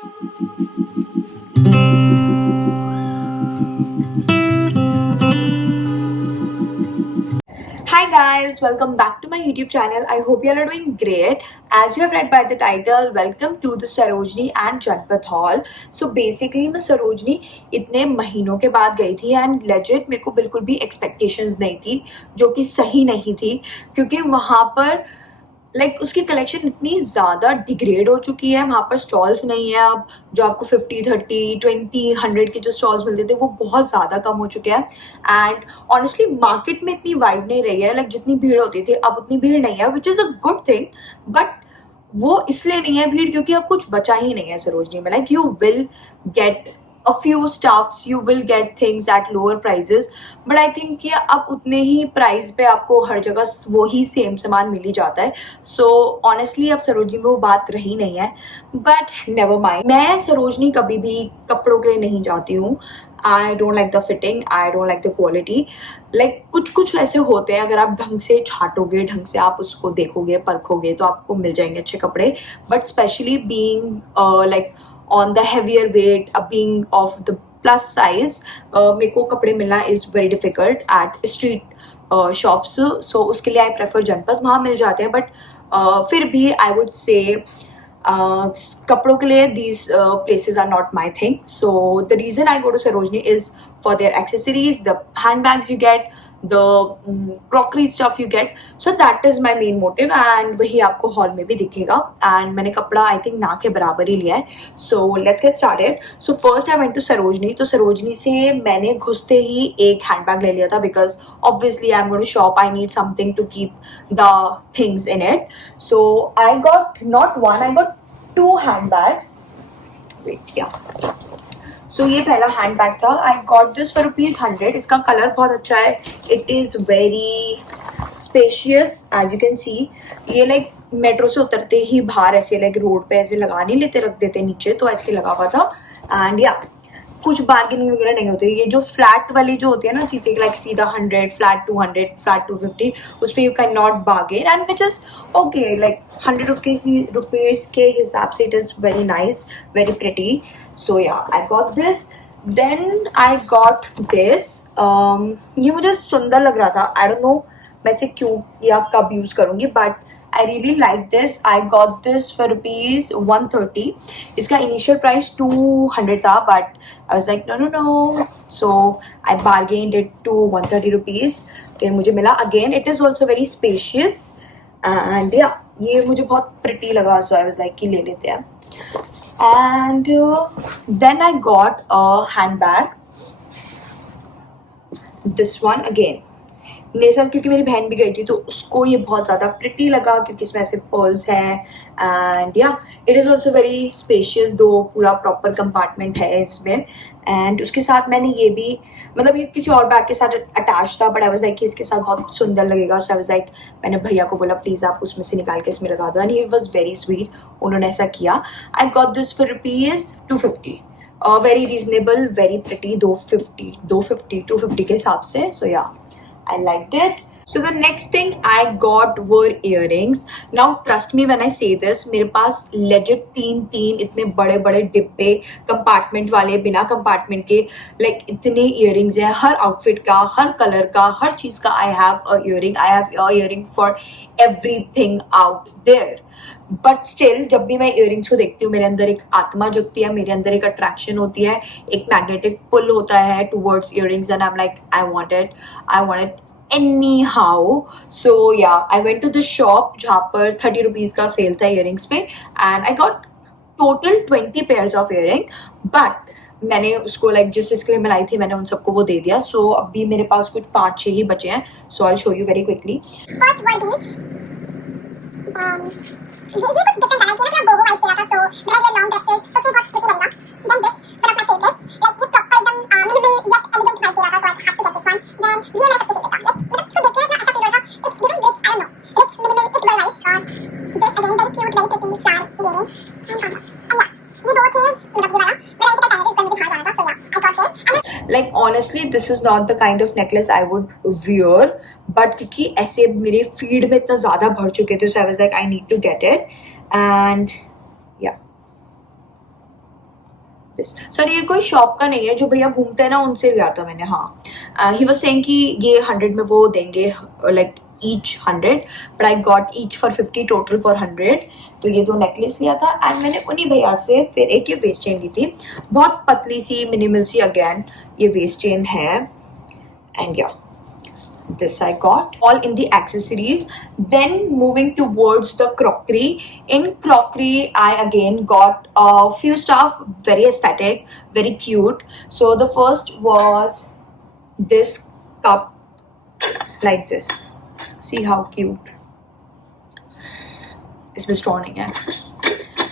Hi guys, welcome back to my YouTube channel. I hope you all are doing great. As you have read by the title, welcome to the Sarojini and Janpat Hall. So basically मैं सरोजनी इतने महीनों के बाद गई थी and legit मेरे को बिल्कुल भी एक्सपेक्टेशंस नहीं थी, जो कि सही नहीं थी, क्योंकि वहाँ पर उसकी कलेक्शन इतनी ज़्यादा डिग्रेड हो चुकी है. वहाँ पर स्टॉल्स नहीं है अब. जो आपको 50, 30, 20, 100 के जो स्टॉल्स मिलते थे वो बहुत ज़्यादा कम हो चुके हैं. एंड ऑनेस्टली मार्केट में इतनी वाइब नहीं रही है. जितनी भीड़ होती थी अब उतनी भीड़ नहीं है, which is a good thing. But वो इसलिए नहीं है भीड़ क्योंकि अब कुछ बचा ही नहीं है सरोजनी में. You will get a few stuffs, you will get things at lower prices, but I think कि अब उतने ही प्राइस पे आपको हर जगह वो ही सेम सामान मिल ही जाता है. सो ऑनेस्टली अब सरोजनी में वो बात रही नहीं है, बट नेवर माइंड. मैं सरोजनी कभी भी कपड़ों के लिए नहीं जाती हूँ. I don't like the fitting, I don't like the quality. कुछ कुछ ऐसे होते हैं, अगर आप ढंग से छाटोगे, ढंग से आप उसको देखोगे, परखोगे, तो आपको मिल जाएंगे अच्छे कपड़े. But specially being on the heavier weight, being of the plus size, मेरे को कपड़े मिलना is very difficult at street shops. So उसके लिए I prefer जनपद, वहाँ मिल जाते हैं. बट फिर भी I would say कपड़ों के लिए these places are not my thing. So the reason I go to Sarojini is for their accessories, the handbags you get, the crockery stuff you get. So that is my main motive, and वही आपको hall में भी दिखेगा. And मैंने कपड़ा I think ना के बराबर ही लिया है. So let's get started. So first I went to Sarojini. तो सरोजनी से मैंने घुसते ही एक हैंडबैग ले लिया था, because obviously I am going to shop, I need something to keep the things in it. So I got not one, I got 2 handbags. Wait, yeah so ये पहला हैंड बैग था. I got this for ₹100. इसका colour बहुत अच्छा है. It is very spacious as you can see. ये metro से उतरते ही बाहर ऐसे रोड पे ऐसे लगा नहीं लेते, रख देते नीचे, तो ऐसे लगा हुआ था. एंड या कुछ बार्गेनिंग वगैरह नहीं होती. ये जो फ्लैट वाली जो होती है ना चीज़ें, सीधा 100, फ्लैट 200, फ्लैट 250, उस पर you can not bargain. And which is okay. 100 rupees के हिसाब से it is very nice, very pretty. So yeah I got this. Then I got this. ये मुझे सुंदर लग रहा था. आई डोंट नो मैं इसे क्यों या कब यूज़ करूँगी, but I really like this. I got this for ₹130. इसका initial price 200 था, but I was like no. So I bargained it to ₹130. तो मुझे मिला. Again, it is also very spacious, and yeah, ये मुझे बहुत pretty लगा. So I was like कि ले लेते हैं. And then I got a handbag. This one again. मेरे साथ क्योंकि मेरी बहन भी गई थी, तो उसको ये बहुत ज़्यादा प्रिटी लगा क्योंकि इसमें ऐसे पर्ल्स हैं. एंड या it is also very spacious, दो पूरा प्रॉपर कंपार्टमेंट है इसमें. एंड उसके साथ मैंने ये भी, ये किसी और बैग के साथ अटैच था, बट आई वाज लाइक कि इसके साथ बहुत सुंदर लगेगा. सो आई वाज लाइक, मैंने भैया को बोला प्लीज़ आप उसमें से निकाल के इसमें लगा दो. And he was very sweet, उन्होंने ऐसा किया. आई got this for ₹250. Very reasonable, very pretty. 250 के हिसाब से. सो या I liked it. So the next thing I got were earrings. Now trust me when I say this, मेरे पास legit तीन इतने बड़े बड़े डिब्बे कंपार्टमेंट वाले, बिना कंपार्टमेंट के इतने earrings हैं. हर आउटफिट का, हर कलर का, हर चीज़ का I have a earring. I have a earring for everything out there. But still जब भी मैं इयरिंग्स को देखती हूँ, मेरे अंदर एक आत्मा जगती है, मेरे अंदर एक अट्रैक्शन होती है, एक मैग्नेटिक पुल होता है towards earrings. And I am like I want it anyhow. So yeah I went to this shop जहाँ पर ₹30 का सेल था इयरिंग्स पे. And I got total 20 pairs of earring. But मैंने उसको जिस जिसके लिए मैं लाई थी, मैंने उन सबको वो दे दिया. सो अभी मेरे पास कुछ 5-6 ही बचे हैं. So I show you very quickly. First one ये कुछ डिफरेंट है कि बोहो वाइट कलर का. सो वेरी लॉन्ग ड्रेसेस, तो ये बहुत प्रिटी लगेगा. Then this one of my favourites, ये प्रॉपर एकदम minimal yet elegant white colour का. So I have to get this one. Then ये मेरा सबसे फेवरेट था. तो देखिए ना ऐसा फील हो रहा था, it's giving rich, I don't know, rich minimal equal vibes. और this again very cute, very pretty flower earrings. And yeah ये दो थे, ये वाला मेरा इतना पहले तो मुझे बाहर जाना था. सो yeah I got this. Honestly, this is not the kind of necklace I would wear, but क्योंकि ऐसे मेरे फीड में इतना ज़्यादा भर चुके थे, so I was like I need to get it. And yeah, this. Sir ये कोई शॉप का नहीं है, जो भैया घूमते हैं ना उनसे लिया था मैंने। हाँ, ही वाज सेइंग कि ये 100 में वो देंगे, like each 100, but I got each for 50, total for 100। तो ये 2 नेकलेस लिया था एंड मैंने उन्हीं भैया से फिर एक ये वेस्ट चेन ली थी, बहुत पतली सी मिनिमल सी अगेन ये वेस्ट चेन है। एंड या this I got all in the accessories. Then moving towards the crockery. In crockery I again got a few stuff, very aesthetic, very cute. So the first was this cup like this. See how cute. इसमें straw नहीं है,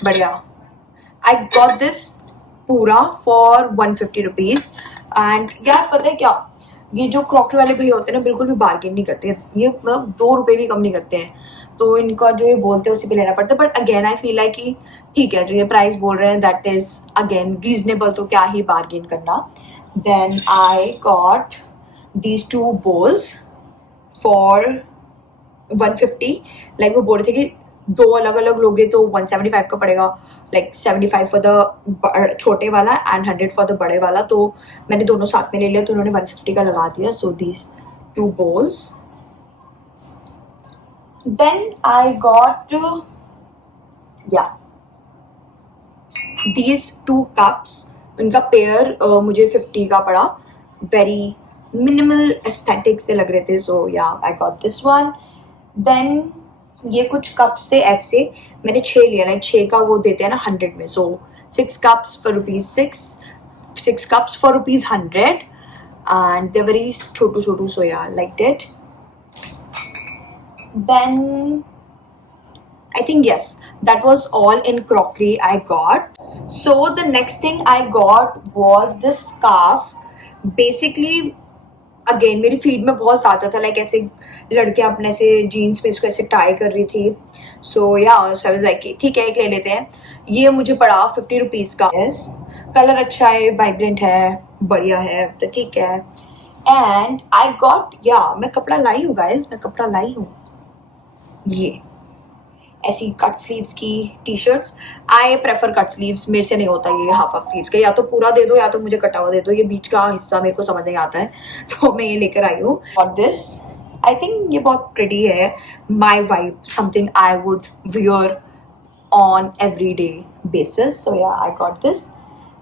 but yeah, I got this पूरा for 150 rupees. And यार पता है क्या, ये जो क्रॉकरी वाले भैया होते हैं ना बिल्कुल भी बार्गेन नहीं करते, ये मतलब 2 रुपए भी कम नहीं करते हैं, तो इनका जो ये बोलते हैं उसी पे लेना पड़ता है। But again I feel like कि ठीक है, जो ये प्राइस बोल रहे हैं दैट इज अगेन रीजनेबल, तो क्या ही बार्गेन करना। Then I got these 2 bowls for 150। लाइक वो बोल रहे थे कि 2 अलग अलग लोगे तो 175 का पड़ेगा, लाइक 75 फॉर द छोटे वाला एंड 100 फॉर द बड़े वाला। तो मैंने दोनों साथ में ले लिया, तो उन्होंने 150 का लगा दिया। So these 2 bowls. Then I got these 2 cups. इनका पेयर मुझे 50 का पड़ा, वेरी मिनिमल एस्थेटिक से लग रहे थे। So yeah I got this one. Then ये कुछ कप्स थे ऐसे, मैंने 6 लिया, लाइक 6 का वो देते हैं ना 100 में। सो 6 cups for ₹6, 6 cups for ₹100 and they're very Chhotu, so yeah, liked it. Then I think yes, that was all in crockery I got. So the next thing I got was this scarf. Basically again मेरी feed में बहुत ज़्यादा था, like ऐसे लड़के अपने से jeans में इसको ऐसे टाई कर रही थी। सो या सो आई वाज लाइक ठीक है एक ले लेते हैं। ये मुझे पड़ा 50 रुपीज़ का। यस, कलर अच्छा है, वाइब्रेंट है, बढ़िया है, तो ठीक है। एंड आई गॉट, या मैं कपड़ा लाई हूँ गाइज, मैं कपड़ा लाई हूँ, ये ऐसी कट स्लीव्स की T shirts. I prefer cut sleeves, मेरे से नहीं होता ये हाफ स्लीव्स का, या तो पूरा दे दो या तो मुझे कटा हुआ दे दो, ये बीच का हिस्सा मेरे को समझ नहीं आता है, तो मैं ये लेकर आई हूँ। और दिस आई थिंक ये बहुत प्रिटी है, my vibe, something I would wear on every day basis. So yeah I got this.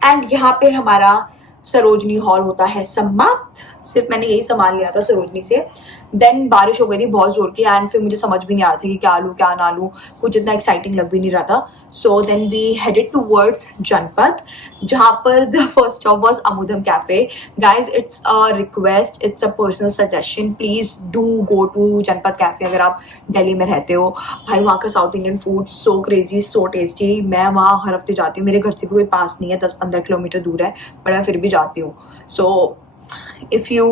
And यहाँ पे हमारा सरोजनी हॉल होता है समाप्त। सिर्फ मैंने यही सामान लिया था सरोजनी से। देन बारिश हो गई थी बहुत जोर की एंड फिर मुझे समझ भी नहीं आ रहा था कि क्या लूँ क्या ना लूँ, कुछ इतना एक्साइटिंग लग भी नहीं रहा था। So then we headed towards Janpath, जहाँ पर the first stop was Amudham cafe. Guys it's a request, it's a personal suggestion, please do go to Janpath cafe अगर आप दिल्ली में रहते हो। भाई वहाँ का South Indian food so crazy, so tasty. मैं वहाँ हर हफ्ते जाती हूँ, मेरे घर से भी कोई पास नहीं है, 10-15 किलोमीटर दूर है, पर मैं फिर भी जाती हूँ। सो if you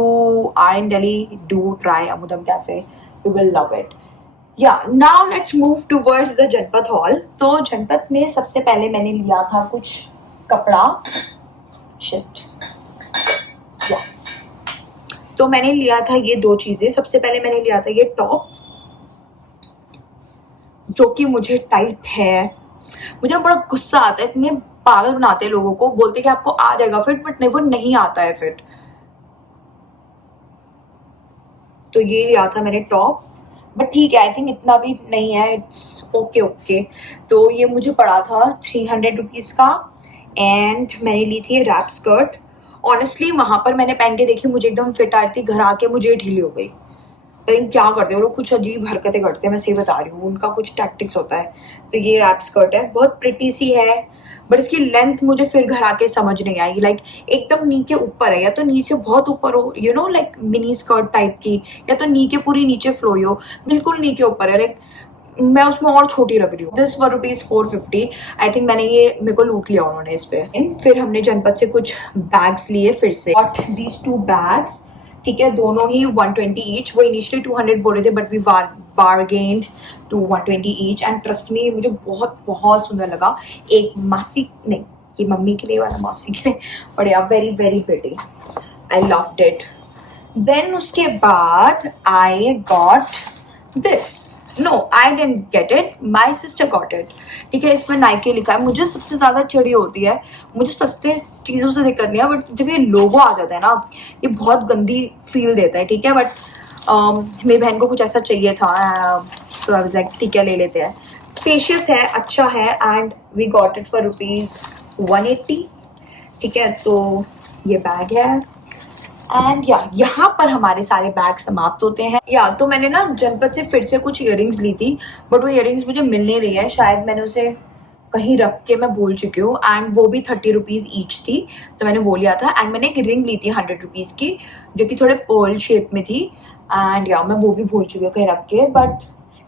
are in Delhi, do try Amudam Cafe, you will love it. Yeah, now let's move towards the Janpath Hall. तो जनपथ में सबसे पहले मैंने लिया था कुछ कपड़ा, शिट, तो मैंने लिया था ये 2 चीजें। सबसे पहले मैंने लिया था ये टॉप, जो कि मुझे टाइट है। मुझे बड़ा गुस्सा आता है, इतने पागल बनाते हैं लोगों को, बोलते कि आपको आ जाएगा फिट, बट नहीं, वो नहीं आता है फिट। तो ये लिया था मैंने टॉप, बट ठीक है, आई थिंक इतना भी नहीं है, इट्स ओके। तो ये मुझे पड़ा था 300 रुपीज़ का। एंड मैंने ली थी रैप स्कर्ट। ऑनेस्टली वहाँ पर मैंने पहन के देखी, मुझे एकदम फिट आ रही थी, घर आके मुझे ढीली हो गई। आई थिंक क्या करते हैं वो लोग, कुछ अजीब हरकतें करते हैं, मैं सही बता रही हूँ, उनका कुछ टैक्टिक्स होता है। तो ये रैप स्कर्ट है, बहुत प्रिटी सी है, बट इसकी लेंथ मुझे फिर घर आके समझ नहीं आई। लाइक एकदम नी के ऊपर है, या तो नी से बहुत ऊपर हो, you know, like mini skirt type की, या तो नी के पूरी नीचे फ्लोई हो, बिल्कुल नी के ऊपर है, लाइक मैं उसमें और छोटी लग रही हूँ। This for ₹450। आई थिंक मैंने ये, मेरे को लूट लिया उन्होंने इस पे। फिर हमने जनपथ से कुछ बैग्स लिए फिर से, बट दीज 2 बैग्स, ठीक है, दोनों ही 120 ईच। वो इनिशियली 200 बोल रहे थे, but we bargained to 120 each. And trust me, मुझे बहुत बहुत सुंदर लगा। एक मासी नहीं, ये मम्मी के लिए वाला, मासी के लिए, but yeah very very pretty, I loved it. देन उसके बाद I got this no I didn't get it, my sister got it. ठीक है, इसमें नाइके लिखा है। मुझे सबसे ज़्यादा चिड़ी होती है, मुझे सस्ते चीज़ों से दिक्कत नहीं है, बट जब ये लोगो आ जाता है ना, ये बहुत गंदी फील देता है। ठीक है, बट मेरी बहन को कुछ ऐसा चाहिए था, तो आई वाज लाइक ठीक है ले लेते हैं। स्पेशियस है, अच्छा है, and we got it for ₹180। ठीक है, तो ये बैग है, एंड या यहाँ पर हमारे सारे बैग समाप्त होते हैं। या तो मैंने ना जनपद से फिर से कुछ इयररिंग्स ली थी, बट वो इयररिंग्स मुझे मिल नहीं रही है, शायद मैंने उसे कहीं रख के मैं भूल चुकी हूँ, एंड वो भी 30 रुपीज़ ईच थी, तो मैंने वो लिया था। एंड मैंने एक रिंग ली थी 100 रुपीज़ की, जो कि थोड़े पर्ल शेप में थी, एंड या मैं वो भी भूल चुकी हूँ कहीं रख के। बट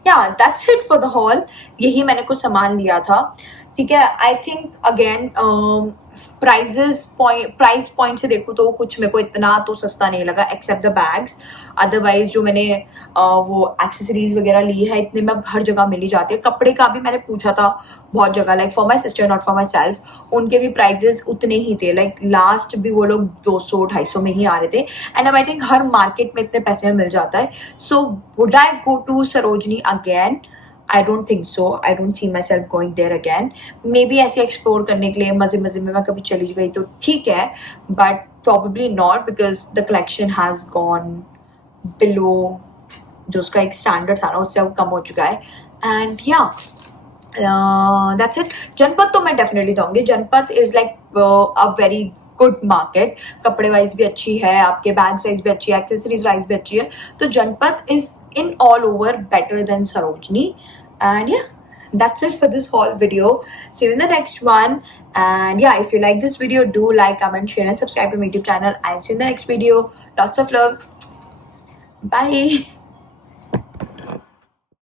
या that's it for the hall, यही मैंने कुछ सामान लिया था। ठीक है, I think again price point से देखूँ तो कुछ मेरे को इतना तो सस्ता नहीं लगा, एक्सेप्ट द बैग्स। अदरवाइज जो मैंने वो एक्सेसरीज वगैरह ली है, इतने में हर जगह मिल ही जाती है। कपड़े का भी मैंने पूछा था बहुत जगह, like for my sister not for my self, उनके भी प्राइजेस उतने ही थे, लाइक लास्ट भी वो लोग 200-250 में ही आ रहे थे। एंड अब आई थिंक हर मार्केट में इतने पैसे में मिल जाता है। So would I go to Sarojini again? I don't think so. I don't see myself going there again. Maybe ऐसे एक्सप्लोर करने के लिए मजे मजे में मैं कभी चली गई तो ठीक है, but probably not because the collection has gone below जो उसका एक स्टैंडर्ड था ना, उससे अब कम हो चुका है। एंड या दैट्स इट। जनपद तो मैं डेफिनेटली जाऊंगी। जनपद is like a very good market, कपड़े वाइज भी अच्छी है, आपके बैग्स वाइज भी अच्छी है, एक्सेसरीज वाइज भी अच्छी है। तो जनपद is in all over better than Sarojini. And yeah, that's it for this haul video. See you in the next one. And yeah, if you like this video, do like, comment, share and subscribe to my YouTube channel. I'll see you in the next video. Lots of love. Bye.